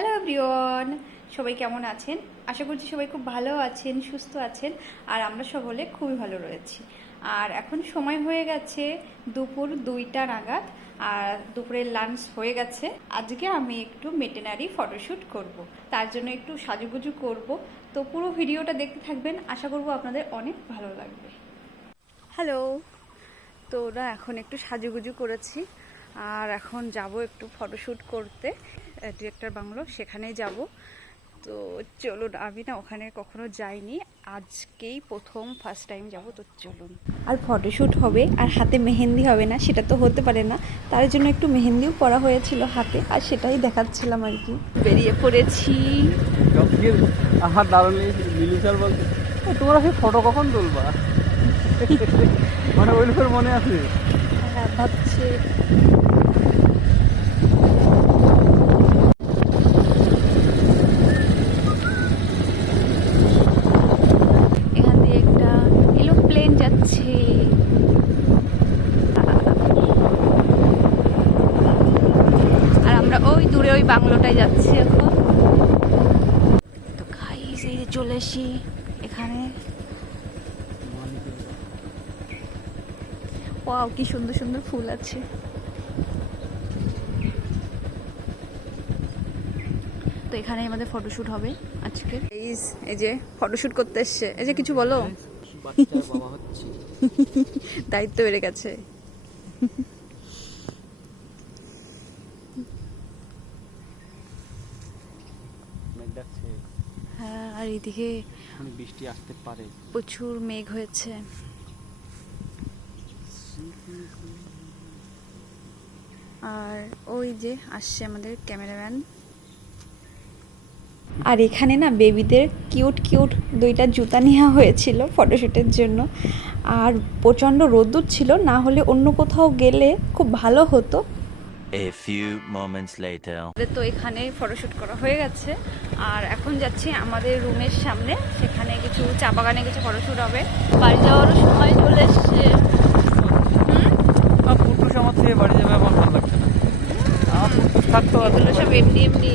Hello everyone, সবাই কেমন আছেন? আশা করছি সবাই খুব ভালো আছেন, সুস্থ আছেন, আর আমরা সকলে খুবই ভালো রয়েছি। আর এখন সময় হয়ে গেছে দুপুর 2টা নাগাদ, আর দুপুরের লাঞ্চ হয়ে গেছে। আজকে আমি একটু মেটেনারি ফটোশ্যুট করব, তার জন্য একটু সাজুগুজু করব। তো পুরো ভিডিওটা দেখতে থাকবেন, আশা করব আপনাদের অনেক ভালো লাগবে। হ্যালো, তো ওরা এখন একটু সাজুগুজু করেছি, আর এখন যাব একটু ফটোশ্যুট করতে ডিরেক্টর বাংলো, সেখানেই যাব। তো চলুন, আমি না ওখানে কখনো যাইনি, আজকেই ফার্স্ট টাইম যাব। তো চলুন। আর ফটোশ্যুট হবে আর হাতে মেহেন্দি হবে না সেটা তো হতে পারে না, তার জন্য একটু মেহেন্দিও পরা হয়েছিল হাতে, আর সেটাই দেখাচ্ছিলাম আর কি। বেরিয়ে পড়েছি। তোমরা সেই ফটো কখন তুলবা? মানে ওই লোকের মনে আছে? হ্যাঁ, ভাবছি এখান দিয়ে একটা এরোপ্লেন যাচ্ছে। আর আমরা ওই দূরে ওই বাংলোটায় যাচ্ছি এখন। তো গাইস, এই যে চলে এসি এখানে। ওয়াও, কি সুন্দর সুন্দর ফুল আছে। তো এখানে আমাদের ফটোশুট হবে আজকে। এই যে ফটোশুট করতে এসছে, এই যে কিছু বলো। দায়িত্ব বেড়ে গেছে। হ্যাঁ, আর এইদিকে বৃষ্টি আসতে পারে, প্রচুর মেঘ হয়েছে। আর ওই যে আসছে আমাদের ক্যামেরাম্যান। আর এখানে না বেবিদের কিউট কিউট 2টা জুতা নেওয়া হয়েছিল ফটোশুটের জন্য। আর প্রচণ্ড রোদ্দুর ছিল, না হলে অন্য কোথাও গেলে খুব ভালো হতো। A few moments later. তো এখানে ফটোশুট করা হয়ে গেছে, আর এখন যাচ্ছি আমাদের রুমের সামনে, সেখানে কিছু চা বাগানে কিছু ফটোশুট হবে। বাড়ি যাওয়ারও সময় চলে এসছে। পুটুস আমার থেকে বাড়ি যাবে আমার ভালো লাগছে না। আমার পুটুস থাকতো, এগুলো সব এমনি এমনি